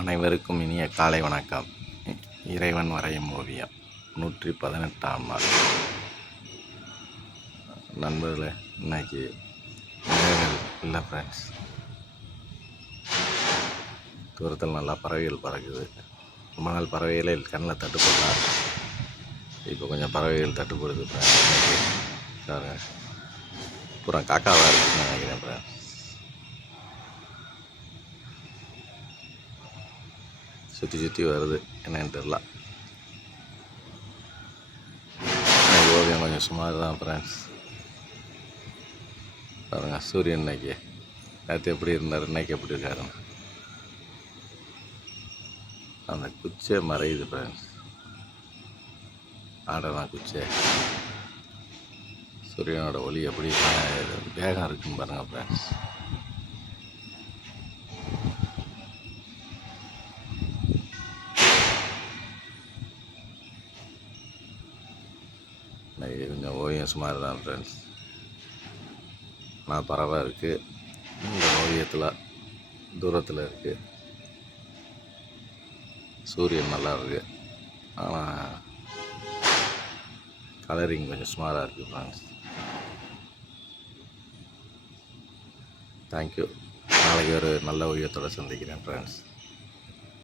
அனைவருக்கும் இனிய காலை வணக்கம். இறைவன் வரையும் ஓவியம் 118ஆம் நாள். நண்பர்களே, இன்னைக்கு மேகங்கள் இல்லை ஃப்ரெண்ட்ஸ். தூரத்தில் நல்லா பறவைகள் பறக்குது. ரொம்ப நாள் பறவைகளே கண்ணில் தட்டுப்படலாம். இப்போ கொஞ்சம் பறவைகள் தட்டுப்படுது ஃப்ரெண்ட்ஸ். பூரா காக்காவாக இருக்குன்னு நினைக்கிறேன் ஃப்ரெண்ட்ஸ். சுற்றி சுற்றி வருது, என்னன்னு தெரில. ஓவியம் கொஞ்சம் சுமார் தான் ஃப்ரெண்ட்ஸ். பாருங்க, சூரியன் இன்னைக்கு நேற்று எப்படி இருந்தார், இன்னைக்கு எப்படி இருக்காருன்னு அந்த குச்சே மறையுது ஃப்ரெண்ட்ஸ். ஆடலாம் குச்சே. சூரியனோட ஒளி எப்படி வேகம் இருக்குன்னு பாருங்கள் ஃப்ரெண்ட்ஸ். இன்னைக்கு கொஞ்சம் ஓவியம் சுமார் தான் ஃப்ரெண்ட்ஸ். நான் பறவை இருக்குது, இந்த ஓவியத்தில் தூரத்தில் இருக்குது. சூரியன் நல்லா இருக்குது, ஆனால் கலரிங் கொஞ்சம் சுமாராக இருக்குது ஃப்ரெண்ட்ஸ். தேங்க்யூ. நாளைக்கு ஒரு நல்ல ஓவியத்தோடு சந்திக்கிறேன் ஃப்ரெண்ட்ஸ்.